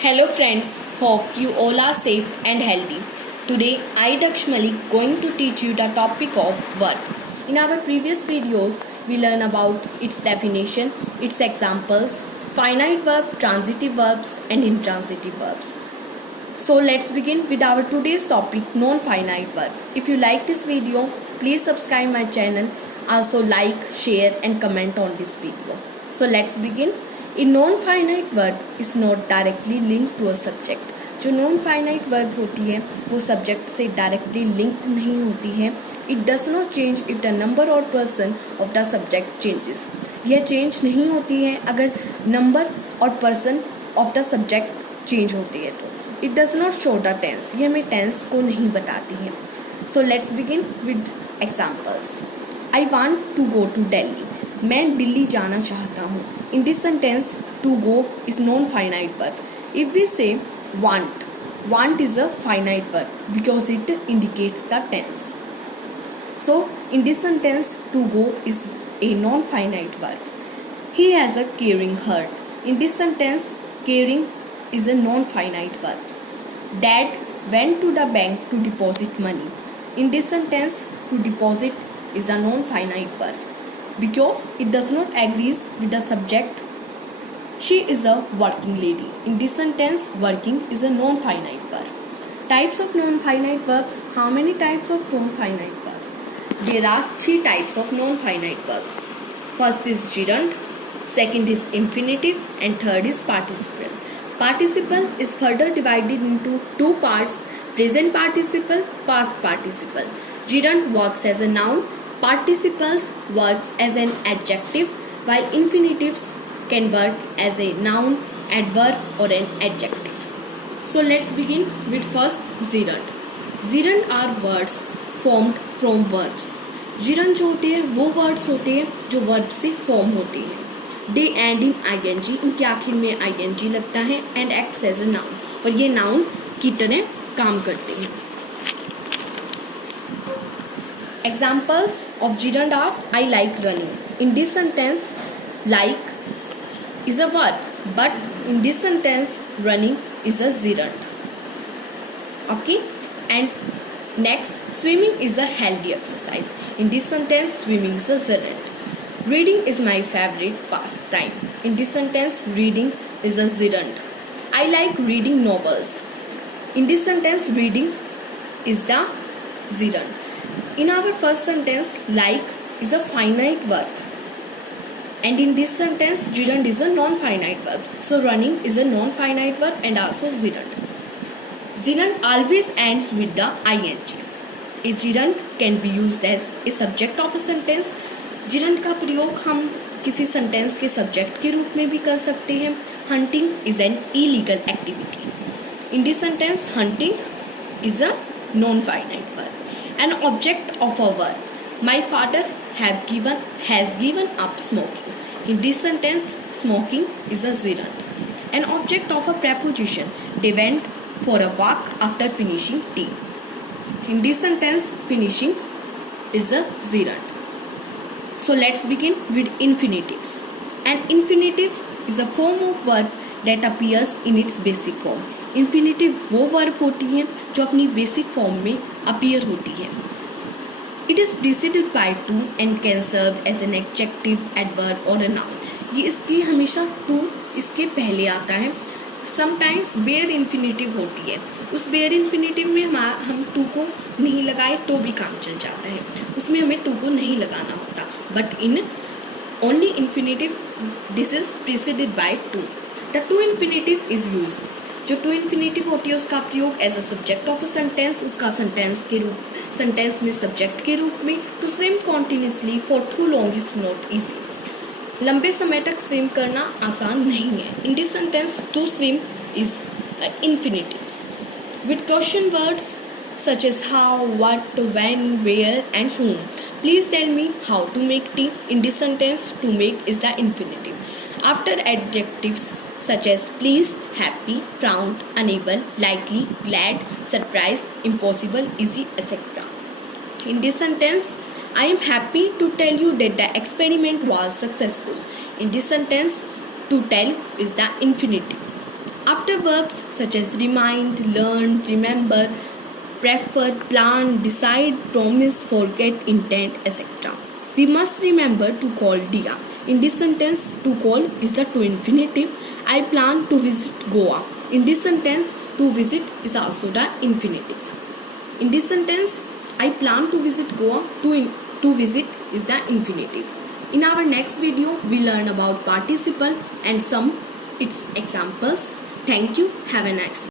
Hello friends, hope you all are safe and healthy. Today I Dakshmali going to teach you the topic of verb. In our previous videos we learn about its definition, its examples, finite verb, transitive verbs and intransitive verbs. So let's begin with our today's topic, non-finite verb. If you like this video, please subscribe my channel. Also like, share and comment on this video. So let's begin. A non-finite verb is not directly linked to a subject. जो non finite verb होती है वो subject से directly linked नहीं होती है. It does not change if the number और person of the subject changes. यह चेंज नहीं होती है अगर नंबर और person of the subject change होती है तो. It does not show the tense. ये हमें टेंस को नहीं बताती है. So let's begin with examples. I want to go to Delhi. मैं दिल्ली जाना चाहता हूँ. In this sentence to go is non finite verb. If we से want is a finite verb because it indicates the tense. So in this sentence to go is a non-finite verb. He has a caring heart. In this sentence caring is a non-finite verb. Dad went to the bank to deposit money. In this sentence to deposit is a non-finite verb because it does not agree with the subject. She is a working lady. In this sentence, working is a non-finite verb. Types of non-finite verbs. How many types of non-finite verbs? There are 3 types of non-finite verbs. First is gerund, second is infinitive, and third is participle. Participle is further divided into 2 parts: present participle, past participle. Gerund works as a noun. Participles works as an adjective, while infinitives can work as a noun, adverb or an adjective. So let's begin with first gerund. Gerund are words formed from verbs. gerund जो होते हैं वो words होते हैं जो verb से form होते हैं. They end in ing. इनके आखिर में ing लगता है and acts as a noun. और ये noun की तरह काम करते हैं. Examples of gerund are I like running. In this sentence like is a verb, but in this sentence running is a gerund. Okay, and next swimming is a healthy exercise. In this sentence swimming is a gerund. Reading is my favorite pastime. In this sentence reading is a gerund. I like reading novels. In this sentence reading is the gerund. In our first sentence like is a finite verb. And in this sentence, gerund is a non-finite verb. So running is a non-finite verb and also gerund. Gerund always ends with the ing. A gerund can be used as a subject of a sentence. gerund का प्रयोग हम किसी sentence के subject के रूप में भी कर सकते हैं. Hunting is an illegal activity. In this sentence, hunting is a non-finite verb. An object of a verb. My father has given up smoking. In this sentence, smoking is a gerund. An object of a preposition. They went for a walk after finishing tea. In this sentence, finishing is a gerund. So let's begin with infinitives. An infinitive is a form of verb that appears in its basic form. Infinitive वो verb होती है जो अपनी basic form में appear होती है. It is preceded by to and can serve as an adjective, adverb or a noun. ये इसकी हमेशा to इसके पहले आता है. Sometimes bare infinitive होती है. उस bare infinitive में हम to को नहीं लगाए तो भी काम चल जाता है. उसमें हमें to को नहीं लगाना होता. But in only infinitive, this is preceded by to. The to infinitive is used. जो टू इन्फिनेटिव होती है उसका प्रयोग as a subject of a sentence. उसका सेंटेंस में सब्जेक्ट के रूप में. To swim continuously for too long is not easy. लंबे समय तक स्विम करना आसान नहीं है. In this sentence to swim is infinitive. With question words such as how, what, when, where and whom. Please tell me how to make tea. In this sentence to make is the infinitive. After adjectives such as pleased, happy, proud, unable, likely, glad, surprised, impossible, easy, etc. In this sentence, I am happy to tell you that the experiment was successful. In this sentence, to tell is the infinitive. After Other verbs such as remind, learn, remember, prefer, plan, decide, promise, forget, intent, etc. We must remember to call Dia. In this sentence, to call is the to infinitive. I plan to visit Goa. In this sentence, to visit is also the infinitive. In this sentence, I plan to visit Goa. To visit is the infinitive. In our next video, we learn about participle and some its examples. Thank you. Have a nice day.